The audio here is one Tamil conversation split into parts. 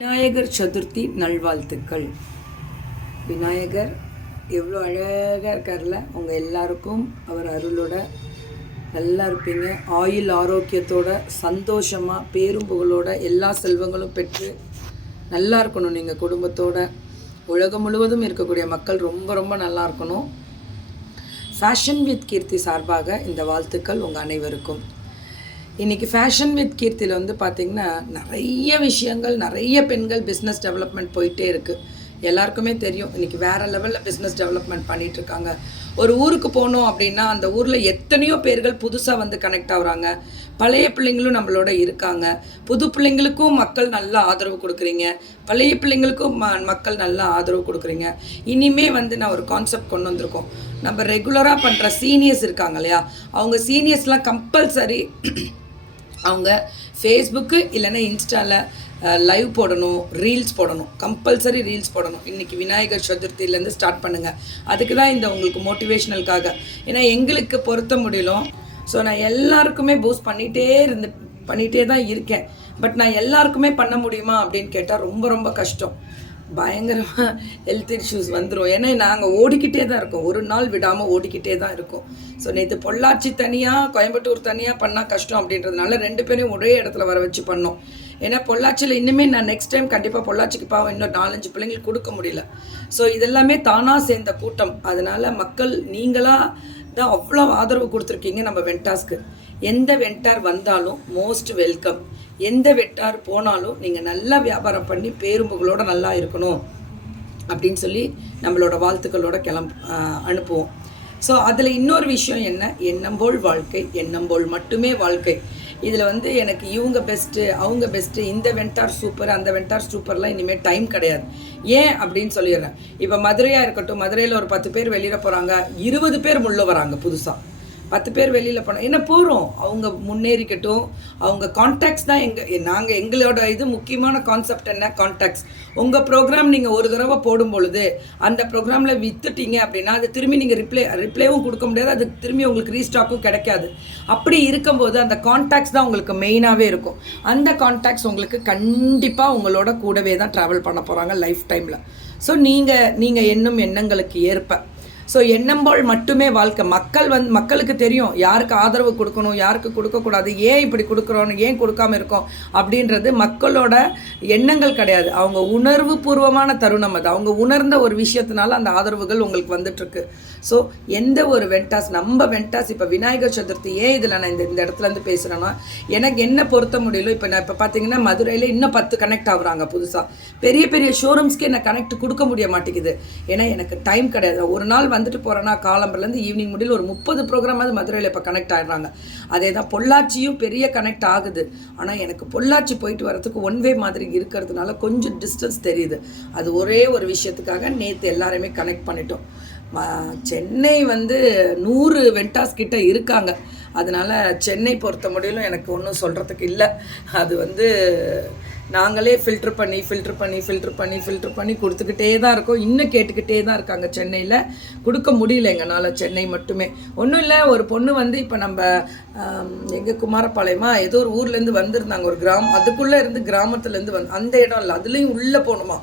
விநாயகர் சதுர்த்தி நல்வாழ்த்துக்கள். விநாயகர் எவ்வளோ அழகாக இருக்கார்ல? உங்கள் எல்லாருக்கும் அவர் அருளோட நல்லா இருப்பீங்க. ஆயுள் ஆரோக்கியத்தோட சந்தோஷமாக பேரும் புகழோட எல்லா செல்வங்களும் பெற்று நல்லா இருக்கணும் நீங்கள் குடும்பத்தோட. உலகம் முழுவதும் இருக்கக்கூடிய மக்கள் ரொம்ப ரொம்ப நல்லா இருக்கணும். ஃபேஷன் வித் கீர்த்தி சார்பாக இந்த வாழ்த்துக்கள் உங்கள் அனைவருக்கும். இன்றைக்கி ஃபேஷன் வித் கீர்த்தியில் வந்து பார்த்திங்கன்னா நிறைய விஷயங்கள் நிறைய பெண்கள் பிஸ்னஸ் டெவலப்மெண்ட் போயிட்டே இருக்குது எல்லாருக்குமே தெரியும் இன்றைக்கி வேறு லெவலில் பிஸ்னஸ் டெவலப்மெண்ட் பண்ணிட்டு இருக்காங்க. ஒரு ஊருக்கு போனோம் அப்படின்னா அந்த ஊரில் எத்தனையோ பேர்கள் புதுசாக வந்து கனெக்ட் ஆகுறாங்க. பழைய பிள்ளைங்களும் நம்மளோட இருக்காங்க. புது பிள்ளைங்களுக்கும் மக்கள் நல்லா ஆதரவு கொடுக்குறீங்க. பழைய பிள்ளைங்களுக்கும் ம மக்கள் நல்லா ஆதரவு கொடுக்குறீங்க. இனிமே வந்து நான் ஒரு கான்செப்ட் கொண்டு வந்திருக்கோம். நம்ம ரெகுலராக பண்ணுற சீனியர்ஸ் இருக்காங்க இல்லையா? அவங்க சீனியர்ஸ்லாம் கம்பல்சரி அவங்க ஃபேஸ்புக்கு இல்லைன்னா இன்ஸ்டாவில் லைவ் போடணும் ரீல்ஸ் போடணும் கம்பல்சரி ரீல்ஸ் போடணும். இன்றைக்கி விநாயகர் சதுர்த்தியிலேருந்து ஸ்டார்ட் பண்ணுங்கள் அதுக்கு தான் இந்த உங்களுக்கு மோட்டிவேஷ்னலுக்காக ஏன்னா எங்களுக்கு பொருத்த முடியலும் ஸோ நான் எல்லாருக்குமே பூஸ்ட் பண்ணிகிட்டே இருந்து பண்ணிகிட்டே தான் இருக்கேன். பட் நான் எல்லாருக்குமே பண்ண முடியுமா அப்படின்னு கேட்டால் ரொம்ப ரொம்ப கஷ்டம். பயங்கரமாக ஹெல்த் இஷ்யூஸ் வந்துடும் ஏன்னா நாங்கள் ஓடிக்கிட்டே தான் இருக்கோம். ஒரு நாள் விடாமல் ஓடிக்கிட்டே தான் இருக்கோம். ஸோ நேற்று பொள்ளாச்சி தனியாக கோயம்புத்தூர் தனியாக பண்ணால் கஷ்டம் அப்படின்றதுனால ரெண்டு பேரையும் ஒரே இடத்துல வர வச்சு பண்ணோம். ஏன்னா பொள்ளாச்சியில் இன்னுமே நான் நெக்ஸ்ட் டைம் கண்டிப்பாக பொள்ளாச்சிக்கு பாவம் இன்னும் நாலஞ்சு பிள்ளைங்களுக்கு கொடுக்க முடியல. ஸோ இதெல்லாமே தானாக சேர்ந்த கூட்டம். அதனால் மக்கள் நீங்களாக தான் அவ்வளோ ஆதரவு கொடுத்துருக்கீங்க நம்ம வெண்டாஸ்க்கு எந்த வெண்டார் வந்தாலும் மோஸ்ட் வெல்கம் எந்த வெட்டார் போனாலும் நீங்கள் நல்லா வியாபாரம் பண்ணி பேரும்புகளோட நல்லா இருக்கணும். அப்படின்னு சொல்லி நம்மளோட வாழ்த்துக்களோட கிளம்ப அனுப்புவோம். ஸோ அதில் இன்னொரு விஷயம் என்ன? எண்ணம்போல் வாழ்க்கை எண்ணம்போல் மட்டுமே வாழ்க்கை. இதில் வந்து எனக்கு இவங்க பெஸ்ட்டு அவங்க பெஸ்ட்டு இந்த வெண்டார் சூப்பர் அந்த வெண்டார் சூப்பர்லாம் இனிமேல் டைம் கிடையாது. ஏன் அப்படின்னு சொல்லிடுறேன். இப்போ மதுரையாக இருக்கட்டும் மதுரையில் ஒரு பத்து பேர் வெளியில் போகிறாங்க இருபது பேர் முள்ள வராங்க புதுசாக பத்து பேர் வெளியில் போனோம் என்ன போகிறோம் அவங்க முன்னேறிக்கட்டும். அவங்க கான்டாக்ட்ஸ் தான் எங்கள் நாங்கள் எங்களோட இது முக்கியமான கான்செப்ட் என்ன? கான்டாக்ட்ஸ் உங்கள் ப்ரோக்ராம் நீங்கள் ஒரு தடவை போடும் பொழுது அந்த ப்ரோக்ராமில் வித்துட்டீங்க அப்படின்னா அது திரும்பி நீங்கள் ரிப்ளே ரிப்ளேவும் கொடுக்க முடியாது. அது திரும்பி உங்களுக்கு ரீஸ்டாக்கும் கிடைக்காது. அப்படி இருக்கும்போது அந்த கான்டாக்ட்ஸ் தான் உங்களுக்கு மெயினாகவே இருக்கும். அந்த கான்டாக்ட்ஸ் உங்களுக்கு கண்டிப்பாக உங்களோட கூடவே தான் ட்ராவல் பண்ண போகிறாங்க லைஃப் டைமில் ஸோ நீங்கள் நீங்கள் எண்ணும் எண்ணங்களுக்கு ஏற்ப. ஸோ எண்ணம்போல் மட்டுமே வாழ்க்கை. மக்கள் வந்து மக்களுக்கு தெரியும் யாருக்கு ஆதரவு கொடுக்கணும் யாருக்கு கொடுக்கக்கூடாது ஏன் இப்படி கொடுக்குறோன்னு ஏன் கொடுக்காம இருக்கோம் அப்படின்றது மக்களோட எண்ணங்கள் கிடையாது. அவங்க உணர்வு பூர்வமான தருணம் அது. அவங்க உணர்ந்த ஒரு விஷயத்தினால அந்த ஆதரவுகள் உங்களுக்கு வந்துட்டுருக்கு. ஸோ எந்த ஒரு வெண்டாஸ் நம்ம வெண்டாஸ் இப்போ விநாயகர் சதுர்த்தி ஏன் இதில் நான் இந்த இந்த இடத்துல இருந்து பேசுகிறேன்னா எனக்கு என்ன பொருத்த முடியல இப்போ நான் இப்போ பார்த்தீங்கன்னா மதுரையில் இன்னும் பத்து கனெக்ட் ஆகுறாங்க புதுசாக பெரிய பெரிய ஷோரூம்ஸ்க்கு என்ன கனெக்ட் கொடுக்க முடிய மாட்டேங்குது. ஏன்னா எனக்கு டைம் கிடையாது. ஒரு நாள் வந்துட்டு போகிறேன்னா காலம்பர்லேருந்து ஈவினிங் முடியல ஒரு முப்பது ப்ரோக்ராமாவது மதுரையில் இப்போ கனெக்ட் ஆகிடுறாங்க அதே தான் பொள்ளாச்சியும் பெரிய கனெக்ட் ஆகுது. ஆனால் எனக்கு பொள்ளாச்சி போயிட்டு வரதுக்கு ஒன் வே மாதிரி இருக்கிறதுனால கொஞ்சம் டிஸ்டன்ஸ் தெரியுது. அது ஒரே ஒரு விஷயத்துக்காக நேற்று எல்லாருமே கனெக்ட் பண்ணிட்டோம். சென்னை வந்து நூறு வெண்டாஸ் கிட்ட இருக்காங்க. அதனால சென்னை பொறுத்த முடியலும் எனக்கு ஒன்றும் சொல்கிறதுக்கு இல்லை. அது வந்து நாங்களே ஃபில்டர் பண்ணி ஃபில்டர் பண்ணி ஃபில்டர் பண்ணி ஃபில்டர் பண்ணி கொடுத்துக்கிட்டே தான் இருக்கோம். இன்னும் கேட்டுக்கிட்டே தான் இருக்காங்க சென்னையில். கொடுக்க முடியல எங்களால் சென்னை மட்டுமே. ஒன்றும் இல்லை ஒரு பொண்ணு வந்து இப்போ நம்ம எங்கள் குமாரபாளையமா ஏதோ ஒரு ஊர்லேருந்து வந்திருந்தாங்க ஒரு கிராமம் அதுக்குள்ளே இருந்து கிராமத்துலேருந்து வந்து அந்த இடம் இல்லை அதுலேயும் உள்ளே போகணுமா?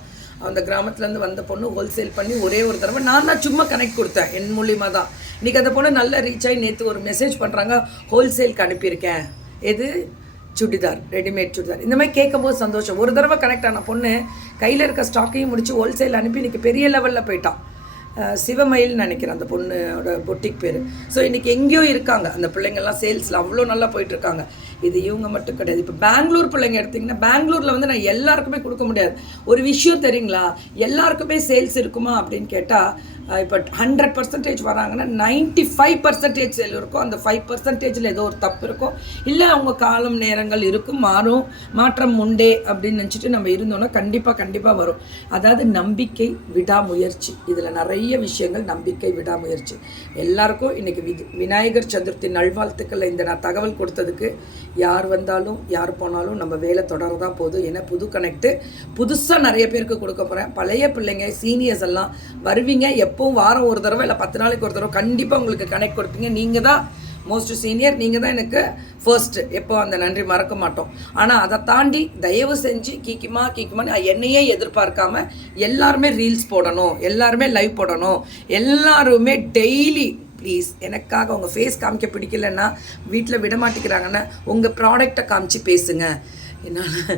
அந்த கிராமத்துலேருந்து வந்த பொண்ணு ஹோல்சேல் பண்ணி ஒரே ஒரு தடவை நான் தான் சும்மா கனெக்ட் கொடுத்தேன் என் மூலியமாக தான். இன்றைக்கி அந்த பொண்ணு நல்லா ரீச் ஆகி நேற்று ஒரு மெசேஜ் பண்ணுறாங்க ஹோல்சேலுக்கு அனுப்பியிருக்கேன். எது? சுடிதார் ரெடிமேட் சுடிதார். இந்த மாதிரி கேட்கும்போது சந்தோஷம். ஒரு தடவை கனெக்ட் ஆன பொண்ணு கையில் இருக்க ஸ்டாக்கையும் முடிச்சு ஹோல்சேல் அனுப்பி இன்றைக்கி பெரிய லெவலில் போயிட்டான். சிவமயில்னு நினைக்கிறேன் அந்த பொண்ணோட பொட்டிக் பேர். ஸோ இன்றைக்கி எங்கேயோ இருக்காங்க. அந்த பிள்ளைங்கள்லாம் சேல்ஸில் அவ்வளோ நல்லா போயிட்டுருக்காங்க இது இவங்க மட்டும் கிடையாது. இப்போ பெங்களூர் பிள்ளைங்க எடுத்திங்கன்னா பெங்களூரில் வந்து நான் எல்லாருக்குமே கொடுக்க முடியாது. ஒரு விஷயம் தெரியுங்களா? எல்லாருக்குமே சேல்ஸ் இருக்குமா அப்படின்னு கேட்டால் இப்போ ஹண்ட்ரட் பர்சன்டேஜ் வராங்கன்னா நைன்ட்டி ஃபைவ் பர்சன்டேஜ் சேல் இருக்கும் அந்த ஃபைவ் பர்சன்டேஜில் ஏதோ ஒரு தப்பு இருக்கும் இல்லை அவங்க காலம் நேரங்கள் இருக்கும் மாறும் மாற்றம் உண்டே அப்படின்னு நினச்சிட்டு நம்ம இருந்தோம்னா கண்டிப்பாக கண்டிப்பாக வரும். அதாவது நம்பிக்கை விடாமுயற்சி. இதில் நிறைய விஷயங்கள் நம்பிக்கை விடாமுயற்சி. எல்லாருக்கும் இன்னைக்கு வி விநாயகர் சதுர்த்தி நல்வாழ்த்துக்களை இந்த நான் தகவல் கொடுத்ததுக்கு யார் வந்தாலும் யார் போனாலும் நம்ம வேலை தொடரதான் போதும். ஏன்னா புது கனெக்ட்டு புதுசாக நிறைய பேருக்கு கொடுக்க போகிறேன் பழைய பிள்ளைங்க சீனியர்ஸ் எல்லாம் வருவீங்க. எப்பவும் வாரம் ஒரு தடவை இல்லை பத்து நாளைக்கு ஒரு தடவை கண்டிப்பாக உங்களுக்கு கனெக்ட் கொடுப்பீங்க. நீங்கள் தான் மோஸ்ட் சீனியர் நீங்கள் தான் எனக்கு ஃபர்ஸ்ட் எப்போ அந்த நன்றி மறக்க மாட்டோம். ஆனால் அதை தாண்டி தயவு செஞ்சு கீக்கிமா கீக்கிமா என்னையே எதிர்பார்க்காம எல்லாருமே ரீல்ஸ் போடணும் எல்லாருமே லைவ் போடணும். எல்லாருமே டெய்லி ப்ளீஸ் எனக்காக உங்கள் ஃபேஸ் காமிக்க பிடிக்கலன்னா வீட்டில் விட மாட்டேங்கிறாங்கன்னா உங்கள் ப்ராடக்டை காமிச்சு பேசுங்க. என்னால்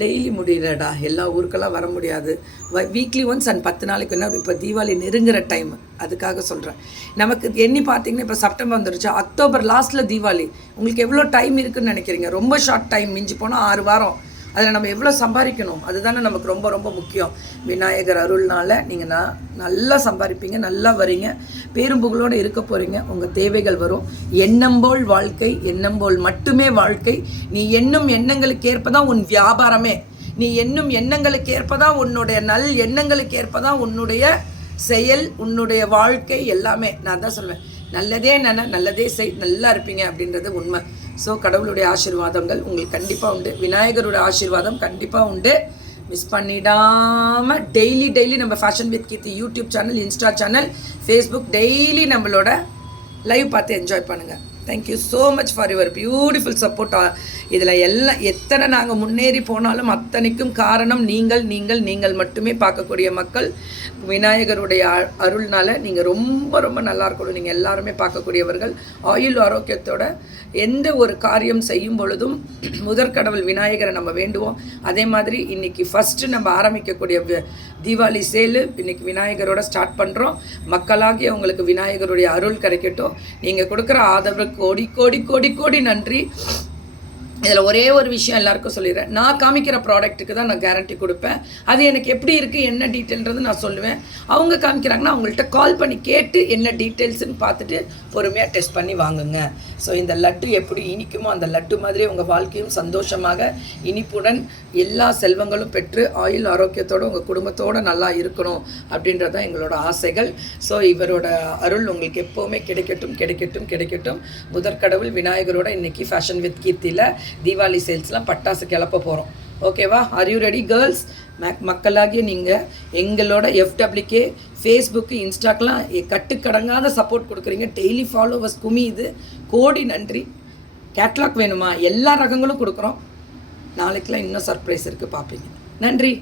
டெய்லி முடியலடா. எல்லா ஊருக்கெல்லாம் வர முடியாது. வீக்லி ஒன்ஸ் அண்ட் பத்து நாளைக்கு என்ன இப்போ தீபாவளி நெருங்குற டைம் அதுக்காக சொல்கிறேன் நமக்கு எண்ணி பார்த்தீங்கன்னா இப்போ செப்டம்பர் வந்துருச்சு. அக்டோபர் லாஸ்ட்டில் தீபாவளி. உங்களுக்கு எவ்வளோ டைம் இருக்குன்னு நினைக்கிறீங்க? ரொம்ப ஷார்ட் டைம் மிஞ்சி போனால் ஆறு வாரம். அதில் நம்ம எவ்வளோ சம்பாதிக்கணும்? அதுதானே நமக்கு ரொம்ப ரொம்ப முக்கியம். விநாயகர் அருள்னால் நீங்கள் நான் நல்லா சம்பாதிப்பீங்க நல்லா வரீங்க. பேரும்புகளோடு இருக்க போகிறீங்க உங்கள் தேவைகள் வரும். எண்ணம்போல் வாழ்க்கை எண்ணம்போல் மட்டுமே வாழ்க்கை. நீ எண்ணும் எண்ணங்களுக்கு ஏற்பதான் உன் வியாபாரமே. நீ எண்ணும் எண்ணங்களுக்கு ஏற்பதான் உன்னுடைய நல் எண்ணங்களுக்கு ஏற்பதான் உன்னுடைய செயல் உன்னுடைய வாழ்க்கை எல்லாமே. நான் தான் சொல்லுவேன் நல்லதே நன நல்லதே செய் நல்லா இருப்பீங்க அப்படின்றது உண்மை. ஸோ கடவுளுடைய ஆசீர்வாதங்கள் உங்களுக்கு கண்டிப்பாக உண்டு. விநாயகருடைய ஆசீர்வாதம் கண்டிப்பாக உண்டு. மிஸ் பண்ணிடாம டெய்லி டெய்லி நம்ம fashion with Keerthi YouTube channel Insta channel Facebook daily நம்மளோட லைவ் பார்த்து என்ஜாய் பண்ணுங்கள் thank you so much for your beautiful support இதில் எல்லாம் எத்தனை நாங்கள் முன்னேறி போனாலும் அத்தனைக்கும் காரணம் நீங்கள் நீங்கள் நீங்கள் மட்டுமே பார்க்கக்கூடிய மக்கள். விநாயகருடைய அ- அருள்னால நீங்கள் ரொம்ப ரொம்ப நல்லா இருக்கணும். நீங்கள் எல்லாருமே பார்க்கக்கூடியவர்கள். ஆயுள் ஆரோக்கியத்தோட எந்த ஒரு காரியம் செய்யும் பொழுதும் முதற்கடவுள் விநாயகரை நம்ம வேண்டுவோம். அதே மாதிரி இன்னைக்கு ஃபஸ்ட்டு நம்ம ஆரம்பிக்கக்கூடிய தீபாவளி சேலு இன்னைக்கு விநாயகரோட ஸ்டார்ட் பண்ணுறோம் மக்களாகிய உங்களுக்கு விநாயகருடைய அருள் கிடைக்கட்டும். நீங்கள் கொடுக்குற ஆதரவு கோடி கோடி கோடி கோடி நன்றி. இதில் ஒரே ஒரு விஷயம் எல்லாருக்கும் சொல்லிடுறேன். நான் காமிக்கிற ப்ராடக்ட்டுக்கு தான் நான் கேரண்டி கொடுப்பேன். அது எனக்கு எப்படி இருக்குது என்ன டீட்டெயில்ன்றது நான் சொல்லுவேன். அவங்க காமிக்கிறாங்கன்னா அவங்கள்ட்ட கால் பண்ணி கேட்டு என்ன டீட்டெயில்ஸ்னு பார்த்துட்டு பொறுமையாக டெஸ்ட் பண்ணி வாங்குங்க. ஸோ இந்த லட்டு எப்படி இனிக்குமோ அந்த லட்டு மாதிரி உங்கள் வாழ்க்கையும் சந்தோஷமாக இனிப்புடன் எல்லா செல்வங்களும் பெற்று ஆயுள் ஆரோக்கியத்தோடு உங்கள் குடும்பத்தோடு நல்லா இருக்கணும் அப்படின்றது தான் எங்களோட ஆசைகள். ஸோ இவரோட அருள் உங்களுக்கு எப்போவுமே கிடைக்கட்டும் கிடைக்கட்டும் கிடைக்கட்டும். முதற்கடவுள் விநாயகரோட இன்றைக்கி ஃபேஷன் வித் கீர்த்தியில். தீபாவளி சேல்ஸ்லாம் பட்டாசு கிளப்ப போகிறோம் ஓகேவா? ஆர் யூ ரெடி கேர்ள்ஸ் மேக் மக்களாகிய நீங்கள் எங்களோட எஃப்டபிள்யூகே ஃபேஸ்புக்கு இன்ஸ்டாக்கெலாம் கட்டுக்கடங்காத சப்போர்ட் கொடுக்குறீங்க. டெய்லி ஃபாலோவர்ஸ் குமியுது கோடி நன்றி. கேட்லாக் வேணுமா? எல்லா ரகங்களும் கொடுக்குறோம். நாளைக்கெலாம் இன்னும் சர்ப்ரைஸ் இருக்குது பார்ப்பீங்க நன்றி.